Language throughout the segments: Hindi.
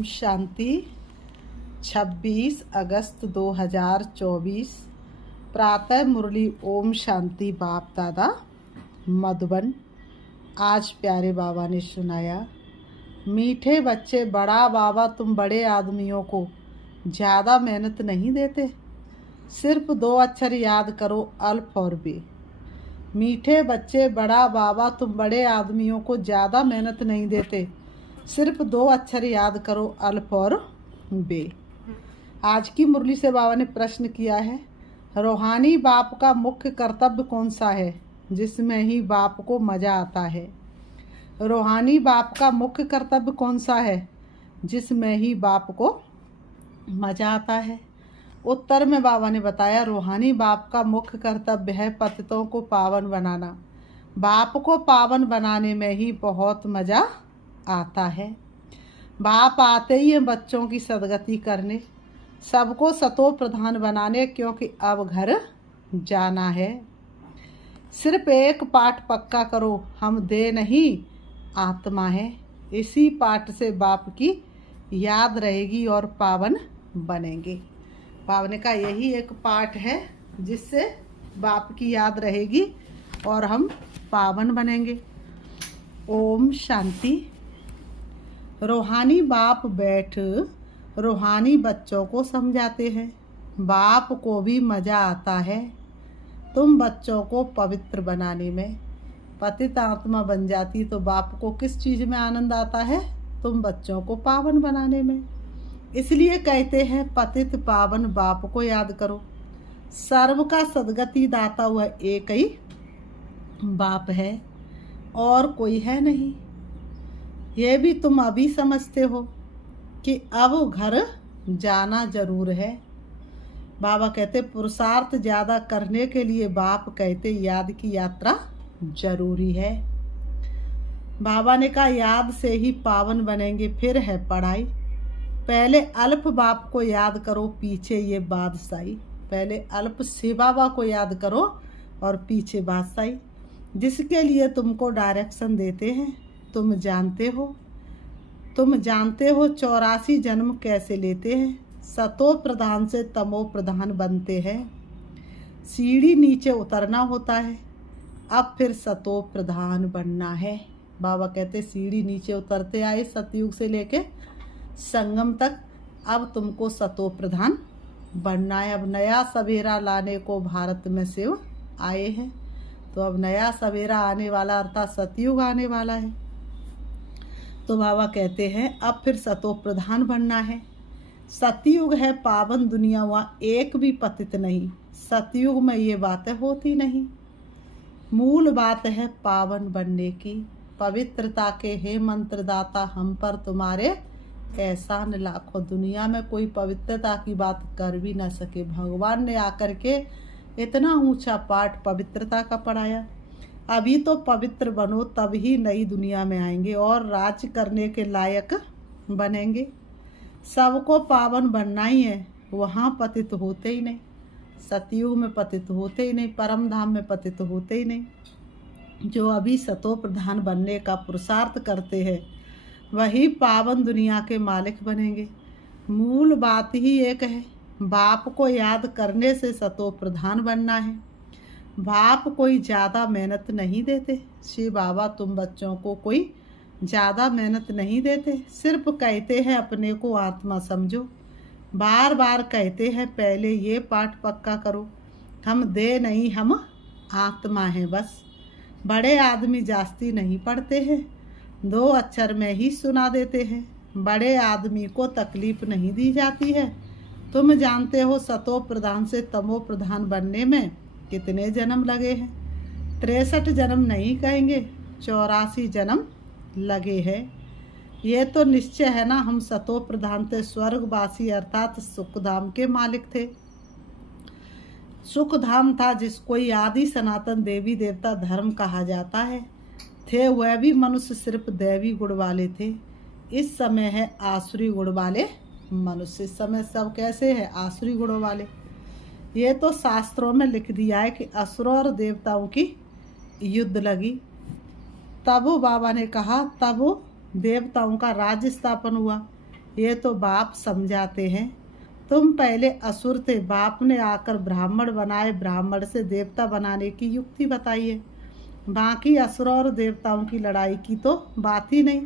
ओम शांति। 26 अगस्त 2024 प्रातः मुरली ओम शांति बाप दादा मधुबन। आज प्यारे बाबा ने सुनाया, मीठे बच्चे बड़ा बाबा तुम बड़े आदमियों को ज़्यादा मेहनत नहीं देते, सिर्फ 2 अक्षर याद करो, अल्फ और बे। मीठे बच्चे बड़ा बाबा तुम बड़े आदमियों को ज़्यादा मेहनत नहीं देते, सिर्फ 2 अक्षर याद करो, अल्फ और बे। आज की मुरली से बाबा ने प्रश्न किया है, रूहानी बाप का मुख्य कर्तव्य कौन सा है जिसमें ही बाप को मज़ा आता है। रूहानी बाप का मुख्य कर्तव्य कौन सा है जिसमें ही बाप को मज़ा आता है। उत्तर में बाबा ने बताया, रूहानी बाप का मुख्य कर्तव्य है पतितों को पावन बनाना। बाप को पावन बनाने में ही बहुत मज़ा आता है। बाप आते ही हैं बच्चों की सदगति करने, सबको सतो प्रधान बनाने, क्योंकि अब घर जाना है। सिर्फ एक पाठ पक्का करो, हम देह नहीं आत्मा है। इसी पाठ से बाप की याद रहेगी और पावन बनेंगे। बाबा ने कहा यही एक पाठ है जिससे बाप की याद रहेगी और हम पावन बनेंगे। ओम शांति। रूहानी बाप बैठ रूहानी बच्चों को समझाते हैं। बाप को भी मज़ा आता है तुम बच्चों को पवित्र बनाने में। पतित आत्मा बन जाती तो बाप को किस चीज़ में आनंद आता है? तुम बच्चों को पावन बनाने में। इसलिए कहते हैं पतित पावन बाप को याद करो। सर्व का सदगति दाता हुआ एक ही बाप है और कोई है नहीं। ये भी तुम अभी समझते हो कि अब घर जाना जरूर है। बाबा कहते पुरुषार्थ ज़्यादा करने के लिए बाप कहते याद की यात्रा जरूरी है। बाबा ने कहा याद से ही पावन बनेंगे। फिर है पढ़ाई। पहले अल्प बाप को याद करो, पीछे ये बादशाही। पहले अल्प से बाबा को याद करो और पीछे बादशाही, जिसके लिए तुमको डायरेक्शन देते हैं। तुम जानते हो 84 जन्म कैसे लेते हैं। सतो प्रधान से तमो प्रधान बनते हैं। सीढ़ी नीचे उतरना होता है, अब फिर सतो प्रधान बनना है। बाबा कहते सीढ़ी नीचे उतरते आए सतयुग से लेके संगम तक, अब तुमको सतो प्रधान बनना है। अब नया सवेरा लाने को भारत में शिव आए हैं, तो अब नया सवेरा आने वाला अर्थात सतयुग आने वाला है। तो बाबा कहते हैं अब फिर सतो प्रधान बनना है। सतयुग है पावन दुनिया, वहाँ एक भी पतित नहीं। सतयुग में ये बातें होती नहीं। मूल बात है पावन बनने की। पवित्रता के हे मंत्रदाता, हम पर तुम्हारे एहसान लाखों। दुनिया में कोई पवित्रता की बात कर भी ना सके। भगवान ने आकर के इतना ऊंचा पाठ पवित्रता का पढ़ाया। अभी तो पवित्र बनो, तब ही नई दुनिया में आएंगे और राज्य करने के लायक बनेंगे। सबको पावन बनना ही है, वहाँ पतित होते ही नहीं। सतयुग में पतित होते ही नहीं, परम धाम में पतित होते ही नहीं। जो अभी सतो प्रधान बनने का पुरुषार्थ करते हैं वही पावन दुनिया के मालिक बनेंगे। मूल बात ही एक है, बाप को याद करने से सतो प्रधान बनना है। बाप कोई ज़्यादा मेहनत नहीं देते। शिव बाबा तुम बच्चों को कोई ज़्यादा मेहनत नहीं देते, सिर्फ कहते हैं अपने को आत्मा समझो। बार बार कहते हैं पहले ये पाठ पक्का करो, हम देह नहीं हम आत्मा हैं बस। बड़े आदमी जास्ती नहीं पढ़ते हैं, 2 अक्षर में ही सुना देते हैं। बड़े आदमी को तकलीफ नहीं दी जाती है। तुम जानते हो सतो प्रधान से तमो प्रधान बनने में कितने जन्म लगे हैं। 63 जन्म नहीं कहेंगे, 84 जन्म लगे हैं। ये तो निश्चय है ना, हम सतो प्रधान थे, स्वर्गवासी अर्थात सुखधाम के मालिक थे। सुखधाम था जिसको आदि सनातन देवी देवता धर्म कहा जाता है। थे वह भी मनुष्य, सिर्फ दैवी गुण वाले थे। इस समय है आसुरी गुण वाले मनुष्य। इस समय सब कैसे है? आसुरी गुणों वाले। ये तो शास्त्रों में लिख दिया है कि असुरों और देवताओं की युद्ध लगी। तब बाबा ने कहा तब देवताओं का राज्य स्थापन हुआ। ये तो बाप समझाते हैं। तुम पहले असुर थे, बाप ने आकर ब्राह्मण बनाए, ब्राह्मण से देवता बनाने की युक्ति बताई है। बाकी असुरों और देवताओं की लड़ाई की तो बात ही नहीं।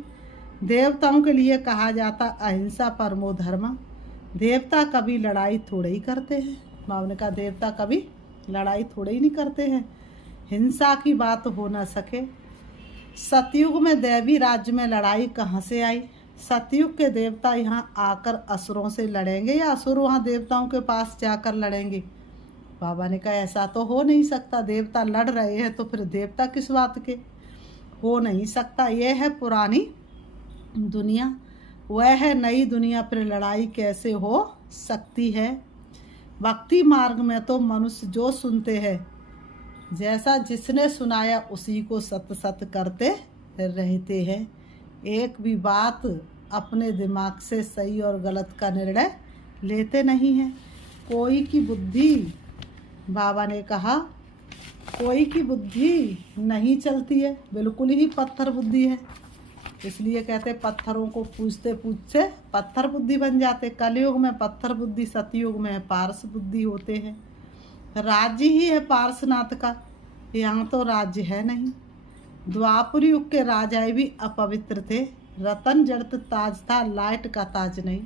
देवताओं के लिए कहा जाता अहिंसा परमो धर्म। देवता कभी लड़ाई थोड़े ही करते हैं। बाबा ने कहा देवता कभी लड़ाई थोड़े ही नहीं करते हैं। हिंसा की बात हो न सके। सतयुग में दैवी राज्य में लड़ाई कहाँ से आई? सतयुग के देवता यहाँ आकर असुरों से लड़ेंगे या असुर वहाँ देवताओं के पास जाकर लड़ेंगे? बाबा ने कहा ऐसा तो हो नहीं सकता। देवता लड़ रहे हैं तो फिर देवता किस बात के? हो नहीं सकता। यह है पुरानी दुनिया, वह है नई दुनिया, फिर लड़ाई कैसे हो सकती है? भक्ति मार्ग में तो मनुष्य जो सुनते हैं, जैसा जिसने सुनाया उसी को सत सत करते रहते हैं। एक भी बात अपने दिमाग से सही और गलत का निर्णय लेते नहीं हैं। कोई की बुद्धि, बाबा ने कहा कोई की बुद्धि नहीं चलती है, बिल्कुल ही पत्थर बुद्धि है। इसलिए कहते पत्थरों को पूछते पूछते पत्थर बुद्धि बन जाते। कलयुग में पत्थर बुद्धि, सतयुग में पारस बुद्धि होते हैं। राज्य ही है पार्श्वनाथ का, यहाँ तो राज्य है नहीं। द्वापर युग के राजाएं भी अपवित्र थे। रतन जड़त ताज था, लाइट का ताज नहीं।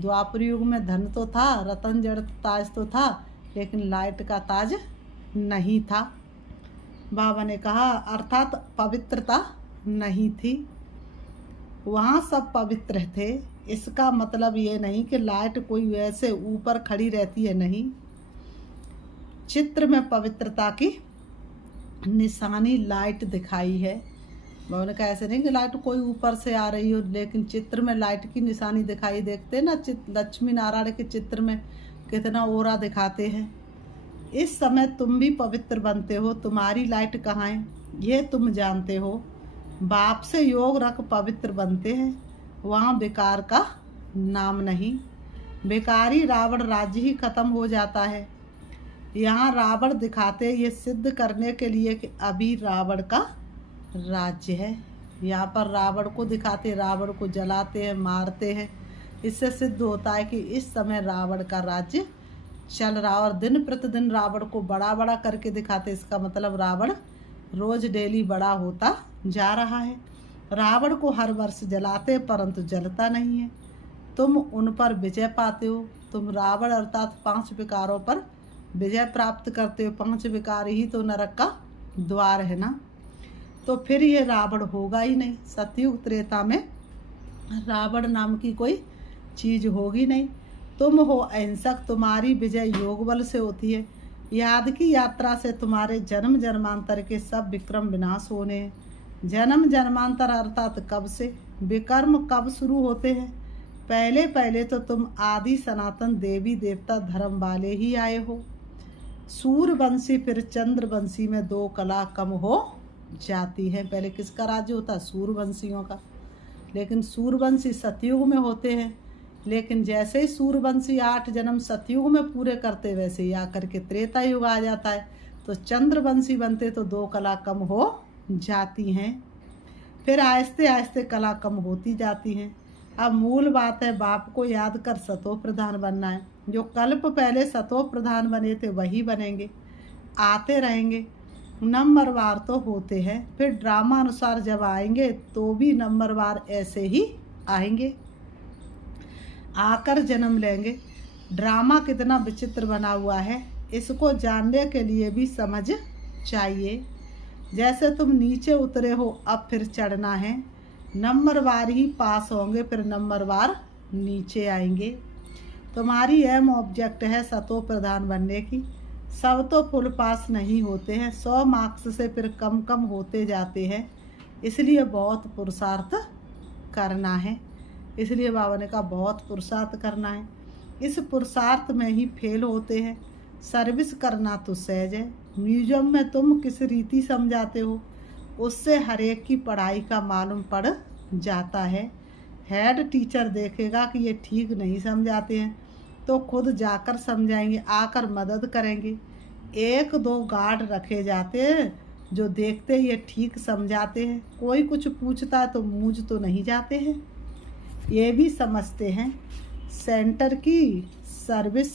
द्वापर युग में धन तो था, रतन जड़त ताज तो था, लेकिन लाइट का ताज नहीं था। बाबा ने कहा अर्थात पवित्रता नहीं थी। वहाँ सब पवित्र थे। इसका मतलब ये नहीं कि लाइट कोई वैसे ऊपर खड़ी रहती है, नहीं। चित्र में पवित्रता की निशानी लाइट दिखाई है। मैंने कहा ऐसे नहीं कि लाइट कोई ऊपर से आ रही हो, लेकिन चित्र में लाइट की निशानी दिखाई। देखते ना लक्ष्मी नारायण के चित्र में कितना ओरा दिखाते हैं। इस समय तुम भी पवित्र बनते हो। तुम्हारी लाइट कहाँ है ये तुम जानते हो। बाप से योग रख पवित्र बनते हैं, वहाँ बेकार का नाम नहीं। बेकारी रावण राज्य ही खत्म हो जाता है। यहाँ रावण दिखाते ये सिद्ध करने के लिए कि अभी रावण का राज्य है। यहाँ पर रावण को दिखाते, रावण को जलाते हैं, मारते हैं। इससे सिद्ध होता है कि इस समय रावण का राज्य चल रहा, और दिन प्रतिदिन रावण को बड़ा बड़ा करके दिखाते। इसका मतलब रावण रोज डेली बड़ा होता जा रहा है। रावण को हर वर्ष जलाते परंतु जलता नहीं है। तुम उन पर विजय पाते हो। तुम रावण अर्थात 5 विकारों पर विजय प्राप्त करते हो। 5 विकार ही तो नरक का द्वार है ना, तो फिर ये रावण होगा ही नहीं। सतयुग त्रेता में रावण नाम की कोई चीज होगी नहीं। तुम हो अहिंसक, तुम्हारी विजय योग बल से होती है। याद की यात्रा से तुम्हारे जन्म जन्मांतर के सब विक्रम विनाश होने हैं। जन्म जन्मांतर अर्थात कब से, विकर्म कब शुरू होते हैं? पहले पहले तो तुम आदि सनातन देवी देवता धर्म वाले ही आए हो। सूर्यवंशी फिर चंद्रवंशी में 2 कला कम हो जाती है। पहले किसका राज्य होता? सूर्यवंशियों का। लेकिन सूर्यवंशी सतयुग में होते हैं। लेकिन जैसे ही सूर्यवंशी 8 जन्म सतयुग में पूरे करते, वैसे ही आकर के त्रेता युग आ जाता है, तो चंद्रवंशी बनते तो 2 कला कम हो जाती हैं। फिर आहिस्ते आहिस्ते कला कम होती जाती हैं। अब मूल बात है बाप को याद कर सतो प्रधान बनना है। जो कल्प पहले सतो प्रधान बने थे वही बनेंगे, आते रहेंगे। नंबरवार तो होते हैं, फिर ड्रामा अनुसार जब आएंगे तो भी नंबरवार ऐसे ही आएंगे, आकर जन्म लेंगे। ड्रामा कितना विचित्र बना हुआ है, इसको जानने के लिए भी समझ चाहिए। जैसे तुम नीचे उतरे हो, अब फिर चढ़ना है। नंबरवार ही पास होंगे, फिर नंबरवार नीचे आएंगे। तुम्हारी एम ऑब्जेक्ट है सतो प्रधान बनने की। सब तो फुल पास नहीं होते हैं, 100 मार्क्स से फिर कम कम होते जाते हैं। इसलिए बहुत पुरुषार्थ करना है। इसलिए बाबा ने कहा बहुत पुरुषार्थ करना है। इस पुरुषार्थ में ही फेल होते हैं। सर्विस करना तो सहज है। म्यूजियम में तुम किस रीति समझाते हो, उससे हर एक की पढ़ाई का मालूम पड़ जाता है। हेड टीचर देखेगा कि ये ठीक नहीं समझाते हैं तो खुद जाकर समझाएंगे, आकर मदद करेंगे। 1-2 गार्ड रखे जाते हैं जो देखते ये ठीक समझाते हैं। कोई कुछ पूछता है तो मूझ तो नहीं जाते हैं। ये भी समझते हैं। सेंटर की सर्विस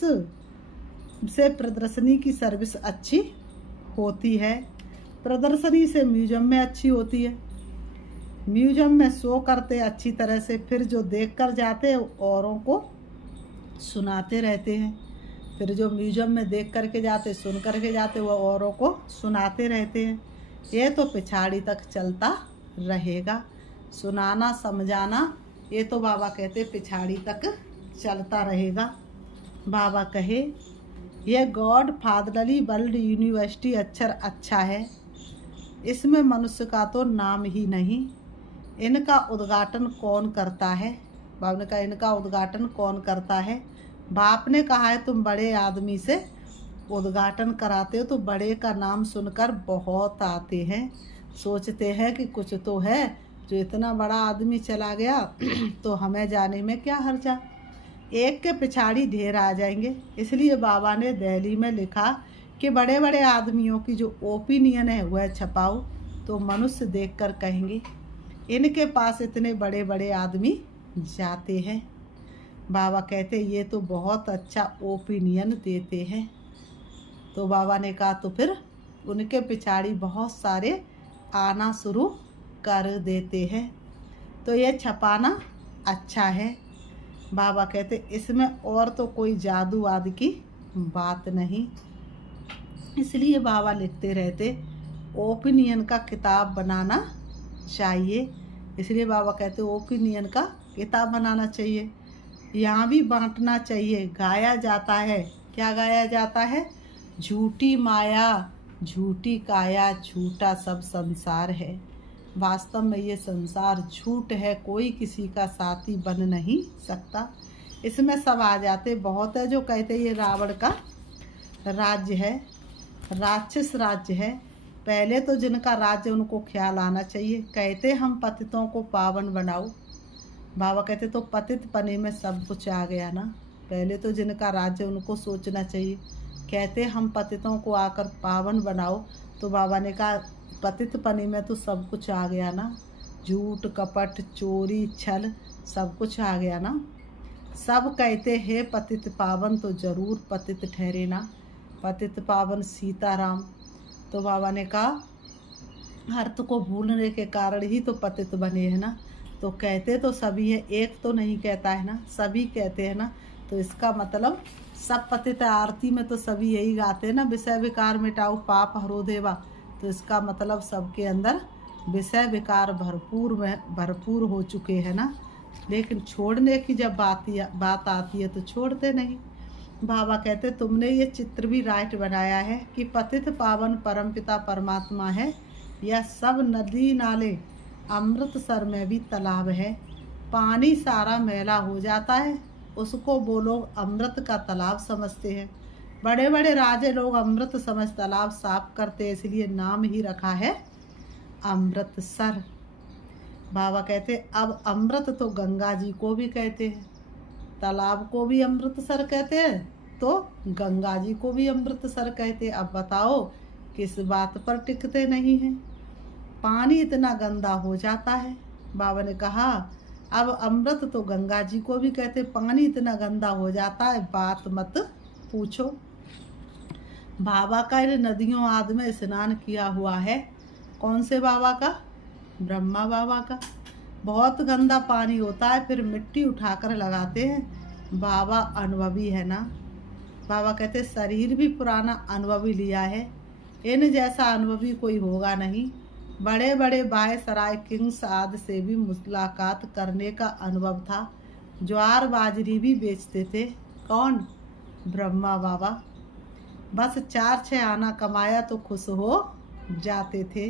से प्रदर्शनी की सर्विस अच्छी होती है, प्रदर्शनी से म्यूजियम में अच्छी होती है। म्यूजियम में शो करते अच्छी तरह से, फिर जो देख कर जाते औरों को सुनाते रहते हैं। फिर जो म्यूजियम में देख करके जाते, सुन करके जाते, वो औरों को सुनाते रहते हैं। ये तो पिछाड़ी तक चलता रहेगा। सुनाना समझाना ये तो बाबा कहते पिछाड़ी तक चलता रहेगा। बाबा कहे यह गॉड फादरली वर्ल्ड यूनिवर्सिटी अक्षर अच्छा है, इसमें मनुष्य का तो नाम ही नहीं। इनका उद्घाटन कौन करता है? बाबा ने कहा इनका उद्घाटन कौन करता है? बाप ने कहा है तुम बड़े आदमी से उद्घाटन कराते हो तो बड़े का नाम सुनकर बहुत आते हैं, सोचते हैं कि कुछ तो है, जो इतना बड़ा आदमी चला गया तो हमें जाने में क्या हर्जा, एक के पिछाड़ी ढेर आ जाएंगे। इसलिए बाबा ने दिल्ली में लिखा कि बड़े बड़े आदमियों की जो ओपिनियन है वह छपाओ, तो मनुष्य देखकर कहेंगे इनके पास इतने बड़े बड़े आदमी जाते हैं। बाबा कहते ये तो बहुत अच्छा ओपिनियन देते हैं। तो बाबा ने कहा तो फिर उनके पिछाड़ी बहुत सारे आना शुरू कर देते हैं, तो ये छपाना अच्छा है। बाबा कहते इसमें और तो कोई जादू आदि की बात नहीं। इसलिए बाबा लिखते रहते ओपिनियन का किताब बनाना चाहिए। इसलिए बाबा कहते ओपिनियन का किताब बनाना चाहिए, यहाँ भी बांटना चाहिए। गाया जाता है, क्या गाया जाता है? झूठी माया झूठी काया झूठा सब संसार है। वास्तव में ये संसार झूठ है, कोई किसी का साथी बन नहीं सकता। इसमें सब आ जाते। बहुत है जो कहते ये रावण का राज्य है, राक्षस राज्य है। पहले तो जिनका राज्य उनको ख्याल आना चाहिए। कहते हम पतितों को पावन बनाओ। बाबा कहते तो पतित पने में सब कुछ आ गया ना। पहले तो जिनका राज्य उनको सोचना चाहिए। कहते हम पतितों को आकर पावन बनाओ, तो बाबा ने कहा पतित पने में तो सब कुछ आ गया ना। झूठ कपट चोरी छल सब कुछ आ गया ना। सब कहते हैं पतित पावन, तो जरूर पतित ठहरे ना। पतित पावन सीताराम। तो बाबा ने कहा अर्थ को भूलने के कारण ही तो पतित बने हैं ना। तो कहते तो सभी है, एक तो नहीं कहता है ना, सभी कहते हैं ना। तो इसका मतलब सब पतित आरती में तो सभी यही गाते हैं ना, विषय विकार मिटाओ पाप हरो देवा। तो इसका मतलब सबके अंदर विषय विकार भरपूर हो चुके हैं ना। लेकिन छोड़ने की जब बात आती है तो छोड़ते नहीं। बाबा कहते तुमने ये चित्र भी राइट बनाया है कि पतित पावन परमपिता परमात्मा है। यह सब नदी नाले अमृतसर में भी तालाब है। पानी सारा मैला हो जाता है, उसको वो लोग अमृत का तालाब समझते हैं। बड़े बड़े राजे लोग अमृत समझ तालाब साफ करते हैं, इसलिए नाम ही रखा है अमृतसर। बाबा कहते अब अमृत तो गंगा जी को भी कहते हैं, तालाब को भी अमृतसर कहते हैं, तो गंगा जी को भी अमृतसर कहते हैं। अब बताओ किस बात पर टिकते नहीं हैं। पानी इतना गंदा हो जाता है। बाबा ने कहा अब अमृत तो गंगा जी को भी कहते, पानी इतना गंदा हो जाता है बात मत पूछो। बाबा का इन नदियों आदि में स्नान किया हुआ है। कौन से बाबा का? ब्रह्मा बाबा का। बहुत गंदा पानी होता है, फिर मिट्टी उठाकर लगाते हैं। बाबा अनुभवी है ना। बाबा कहते शरीर भी पुराना अनुभवी लिया है, इन जैसा अनुभवी कोई होगा नहीं। बड़े बड़े वायसराय किंग्स आदि से भी मुलाकात करने का अनुभव था। ज्वार बाजरी भी बेचते थे। कौन? ब्रह्मा बाबा। बस 4-6 आना कमाया तो खुश हो जाते थे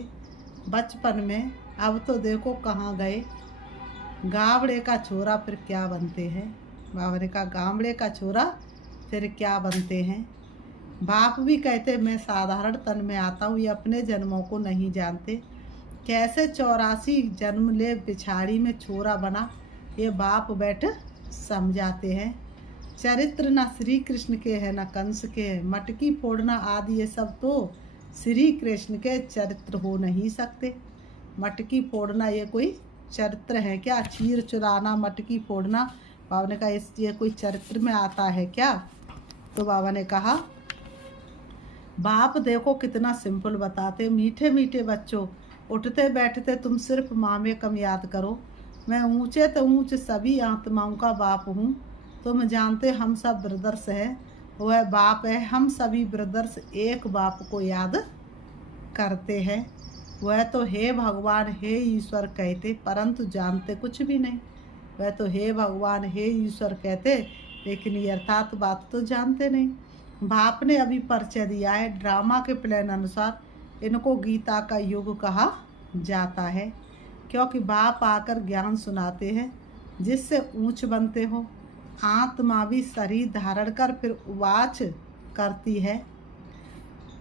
बचपन में। अब तो देखो कहाँ गए। गावड़े का छोरा फिर क्या बनते हैं। बाबा ने कहा गावड़े का छोरा फिर क्या बनते हैं। बाप भी कहते मैं साधारण तन में आता हूँ, ये अपने जन्मों को नहीं जानते। कैसे 84 जन्म ले पिछाड़ी में छोरा बना, ये बाप बैठ समझाते हैं। चरित्र न श्री कृष्ण के है न कंस के है। मटकी फोड़ना आदि ये सब तो श्री कृष्ण के चरित्र हो नहीं सकते। मटकी फोड़ना ये कोई चरित्र है क्या? चीर चुराना, मटकी फोड़ना। बाबा ने कहा ये कोई चरित्र में आता है क्या? तो बाबा ने कहा बाप देखो कितना सिंपल बताते, मीठे मीठे बच्चों, उठते बैठते तुम सिर्फ माँ में कम याद करो। मैं ऊंचे तो ऊंच सभी आत्माओं का बाप हूँ। तुम जानते हम सब ब्रदर्स हैं, वह बाप है। हम सभी ब्रदर्स एक बाप को याद करते हैं। वह तो हे भगवान हे ईश्वर कहते, परंतु जानते कुछ भी नहीं। वह तो हे भगवान हे ईश्वर कहते, लेकिन यथार्थ बात तो जानते नहीं। बाप ने अभी परिचय दिया है। ड्रामा के प्लान अनुसार इनको गीता का युग कहा जाता है, क्योंकि बाप आकर ज्ञान सुनाते हैं जिससे ऊंच बनते हो। आत्मा भी शरीर धारण कर फिर वाच करती है।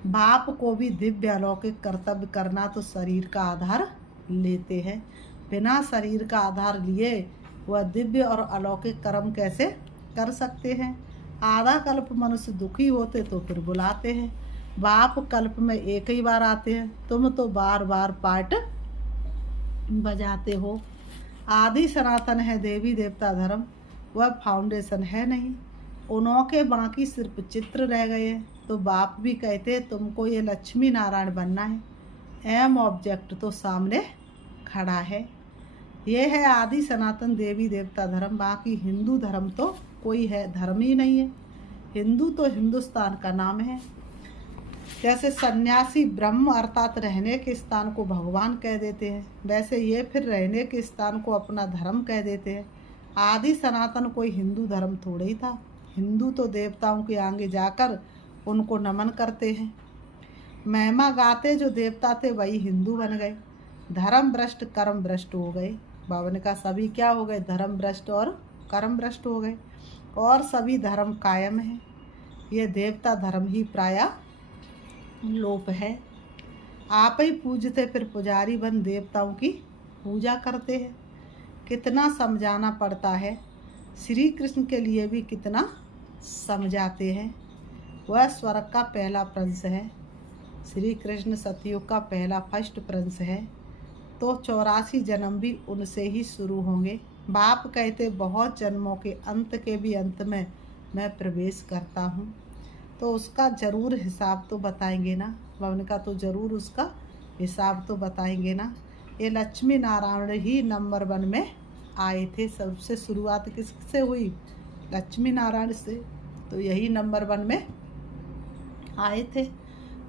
बाप को भी दिव्य अलौकिक कर्तव्य करना तो शरीर का आधार लेते हैं। बिना शरीर का आधार लिए वह दिव्य और अलौकिक कर्म कैसे कर सकते हैं? आधा कल्प मनुष्य दुखी होते तो फिर बुलाते हैं। बाप कल्प में एक ही बार आते हैं, तुम तो बार बार पार्ट बजाते हो। आदि सनातन है देवी देवता धर्म, वह फाउंडेशन है नहीं। उनके बाकी सिर्फ चित्र रह गए हैं। तो बाप भी कहते तुमको ये लक्ष्मी नारायण बनना है। एम ऑब्जेक्ट तो सामने खड़ा है। ये है आदि सनातन देवी देवता धर्म। बाकी हिंदू धर्म तो कोई है धर्म ही नहीं है। हिंदू तो हिंदुस्तान का नाम है। जैसे सन्यासी ब्रह्म अर्थात रहने के स्थान को भगवान कह देते हैं, वैसे ये फिर रहने के स्थान को अपना धर्म कह देते हैं। आदि सनातन कोई हिंदू धर्म थोड़े ही था। हिंदू तो देवताओं के आगे जाकर उनको नमन करते हैं। महिमा गाते जो देवता थे वही हिंदू बन गए। धर्म भ्रष्ट कर्म भ्रष्ट हो गए। बाबा ने कहा सभी क्या हो गए? धर्म भ्रष्ट और कर्म भ्रष्ट हो गए, और सभी धर्म कायम है। ये देवता धर्म ही प्रायः लोप है। आप ही पूजते फिर पुजारी बन देवताओं की पूजा करते हैं। कितना समझाना पड़ता है। श्री कृष्ण के लिए भी कितना समझाते हैं। वह स्वर्ग का पहला प्रिंस है। श्री कृष्ण सतयुग का पहला फर्स्ट प्रिंस है। तो 84 जन्म भी उनसे ही शुरू होंगे। बाप कहते बहुत जन्मों के अंत के भी अंत में मैं प्रवेश करता हूँ, तो उसका ज़रूर हिसाब तो बताएंगे ना। बाबा का तो ज़रूर उसका हिसाब तो बताएंगे ना। ये लक्ष्मी नारायण ही नंबर 1 में आए थे। सबसे शुरुआत किससे हुई? लक्ष्मी नारायण से। तो यही नंबर 1 में आए थे,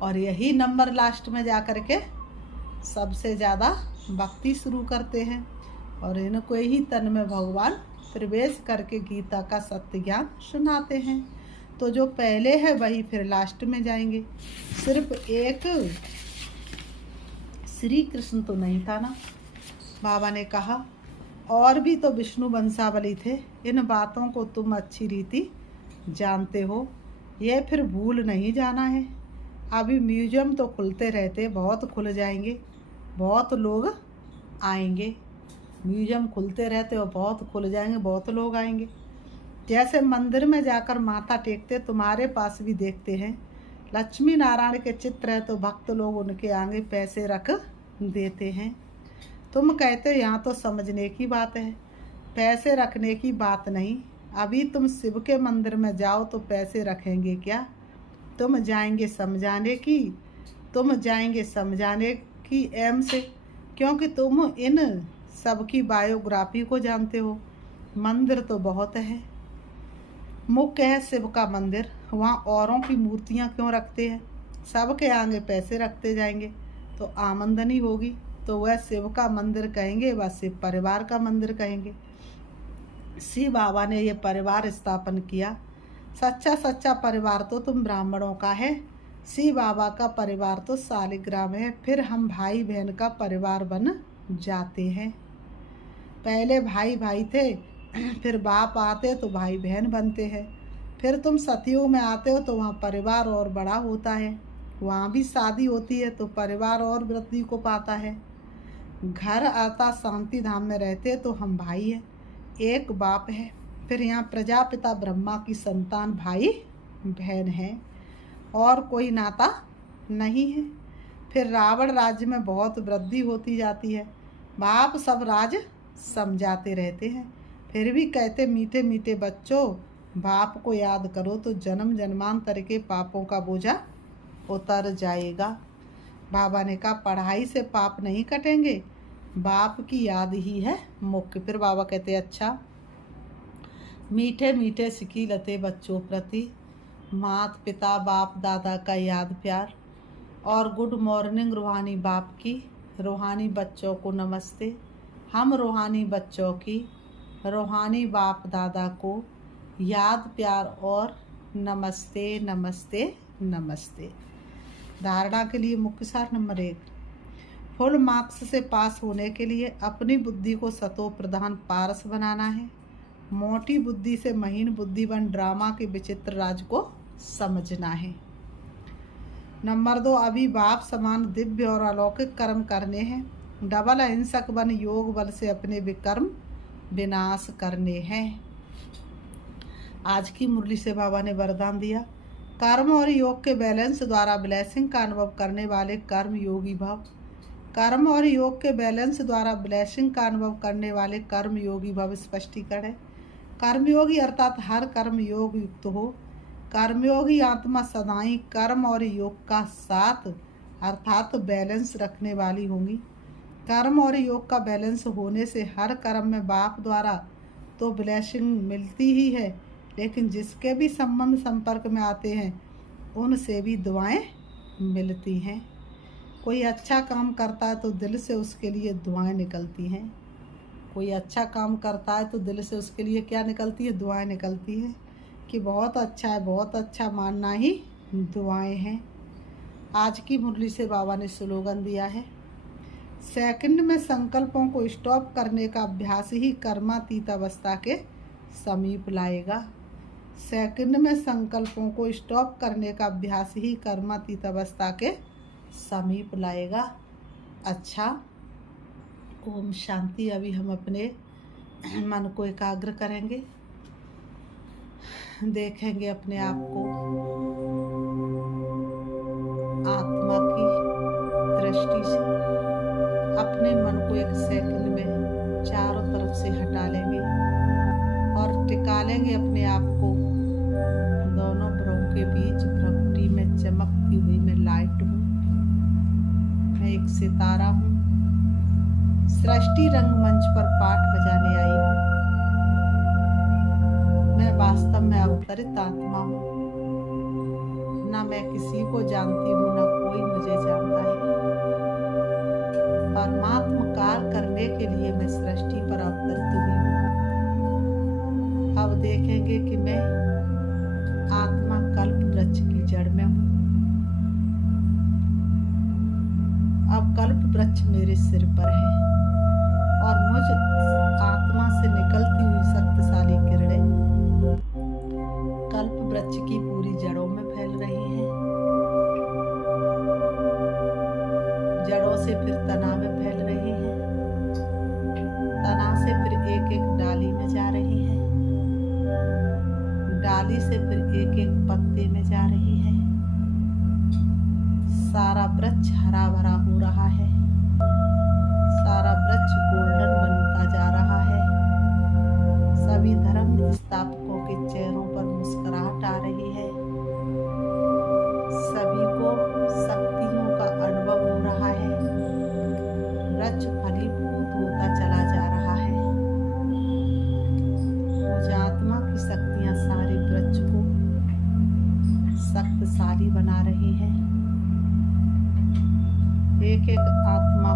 और यही नंबर लास्ट में जा कर के सबसे ज़्यादा भक्ति शुरू करते हैं। और इनको ही तन में भगवान प्रवेश करके गीता का सत्य ज्ञान सुनाते हैं। तो जो पहले है वही फिर लास्ट में जाएंगे। सिर्फ एक श्री कृष्ण तो नहीं था ना। बाबा ने कहा और भी तो विष्णु वंशावली थे। इन बातों को तुम अच्छी रीति जानते हो, ये फिर भूल नहीं जाना है। अभी म्यूजियम तो खुलते रहते, बहुत खुल जाएंगे, बहुत लोग आएंगे। म्यूजियम खुलते रहते और बहुत खुल जाएंगे, बहुत लोग आएंगे। जैसे मंदिर में जाकर माथा टेकते तुम्हारे पास भी देखते हैं लक्ष्मी नारायण के चित्र है, तो भक्त लोग उनके आगे पैसे रख देते हैं। तुम कहते हो यहाँ तो समझने की बात है, पैसे रखने की बात नहीं। अभी तुम शिव के मंदिर में जाओ तो पैसे रखेंगे क्या? तुम जाएंगे समझाने की एम से, क्योंकि तुम इन सबकी बायोग्राफी को जानते हो। मंदिर तो बहुत है, मुख्य है शिव का मंदिर, वहाँ औरों की मूर्तियाँ क्यों रखते हैं? सबके आगे पैसे रखते जाएंगे तो आमदनी होगी, तो वह शिव का मंदिर कहेंगे, वह शिव परिवार का मंदिर कहेंगे। शिव बाबा ने ये परिवार स्थापन किया। सच्चा परिवार तो तुम ब्राह्मणों का है। शिव बाबा का परिवार तो शालिग्राम है। फिर हम भाई बहन का परिवार बन जाते हैं। पहले भाई भाई थे, फिर बाप आते तो भाई बहन बनते हैं। फिर तुम सतयुग में आते हो तो वहाँ परिवार और बड़ा होता है, वहाँ भी शादी होती है तो परिवार और वृद्धि को पाता है। घर आता शांति धाम में रहते तो हम भाई हैं, एक बाप है। फिर यहाँ प्रजापिता ब्रह्मा की संतान भाई बहन है, और कोई नाता नहीं है। फिर रावण राज्य में बहुत वृद्धि होती जाती है। बाप सब राज समझाते रहते हैं, फिर भी कहते मीठे मीठे बच्चों, बाप को याद करो तो जन्म जन्मांतर के पापों का बोझा उतर जाएगा। बाबा ने कहा पढ़ाई से पाप नहीं कटेंगे, बाप की याद ही है मुख्य। फिर बाबा कहते अच्छा, मीठे मीठे सिकीलते बच्चों प्रति, मात पिता बाप दादा का याद प्यार, और गुड मॉर्निंग रूहानी बाप की, रूहानी बच्चों को नमस्ते। हम रूहानी बच्चों की रूहानी बाप दादा को याद प्यार और नमस्ते नमस्ते नमस्ते। धारणा के लिए मुख्य सार नंबर 1, फुल मार्क्स से पास होने के लिए अपनी बुद्धि को सतो प्रधान पारस बनाना है। मोटी बुद्धि से महीन बुद्धि बन ड्रामा के विचित्र राज को समझना है। नंबर 2, अभी बाप समान दिव्य और अलौकिक कर्म करने हैं। डबल अहिंसक बन योग बल से अपने विकर्म विनाश करने हैं। आज की मुरली से बाबा ने वरदान दिया, कर्म और योग के बैलेंस द्वारा ब्लेसिंग का अनुभव करने वाले कर्म योगी भव। कर्म और योग के बैलेंस द्वारा ब्लेसिंग का अनुभव करने वाले कर्म योगी भव। स्पष्टीकरण है, कर्मयोगी अर्थात हर कर्म योग युक्त हो। कर्मयोगी आत्मा सदाई कर्म और योग का साथ अर्थात बैलेंस रखने वाली होंगी। कर्म और योग का बैलेंस होने से हर कर्म में बाप द्वारा तो ब्लेसिंग मिलती ही है, लेकिन जिसके भी संबंध संपर्क में आते हैं उनसे भी दुआएं मिलती हैं। कोई अच्छा काम करता है तो दिल से उसके लिए दुआएं निकलती हैं। कोई अच्छा काम करता है तो दिल से उसके लिए क्या निकलती है? दुआएं निकलती हैं कि बहुत अच्छा है, बहुत अच्छा मानना ही दुआएं हैं। आज की मुरली से बाबा ने स्लोगन दिया है, सेकंड में संकल्पों को स्टॉप करने का अभ्यास ही कर्मातीत अवस्था के समीप लाएगा। सेकंड में संकल्पों को स्टॉप करने का अभ्यास ही कर्मातीत अवस्था के समीप लाएगा। अच्छा, ओम शांति। अभी हम अपने मन को एकाग्र करेंगे, देखेंगे अपने आप को आत्मा की दृष्टि से। अपने मन को एक सेकंड में चारों तरफ से हटा लेंगे और टिका लेंगे अपने आप को दोनों भ्रुओं के बीच। भ्रकुटी में चमकती हुई मैं लाइट हूँ, मैं एक सितारा हूँ, सृष्टि रंगमंच पर पाठ बजाने आई हूँ। मैं वास्तव में अवतरित आत्मा हूँ, ना मैं किसी को जानती हूँ, ना कोई मुझे जानता है। परमात्मा कार्य करने के लिए मैं सृष्टि पर अवतरित हुई हूँ। अब देखेंगे कि मैं आत्मा कल्प वृक्ष की जड़ में हूँ। अब कल्प वृक्ष मेरे सिर पर है और मुझ आत्मा से निकलती हुई शक्तिशाली किरणें कल्प वृक्ष की पूरी जड़ों में फैल रही हैं। जड़ों से फिर तना में फैल रही हैं, तना से फिर एक एक डाली में जा रही हैं, डाली से फिर एक एक पत्ते में जा रही है। सारा वृक्ष हरा भरा हो रहा है, सारा वृक्ष गोल्डन बनता जा रहा है। सभी धर्म स्थापकों के चेहरों पर मुस्कुराहट आ रही है। सभी को शक्तियों का अनुभव हो रहा है। वृक्ष फलीभूत होता चला जा रहा है। मुझ आत्मा की शक्तियां सारे वृक्ष को शक्तिशाली बना रही है। एक एक आत्मा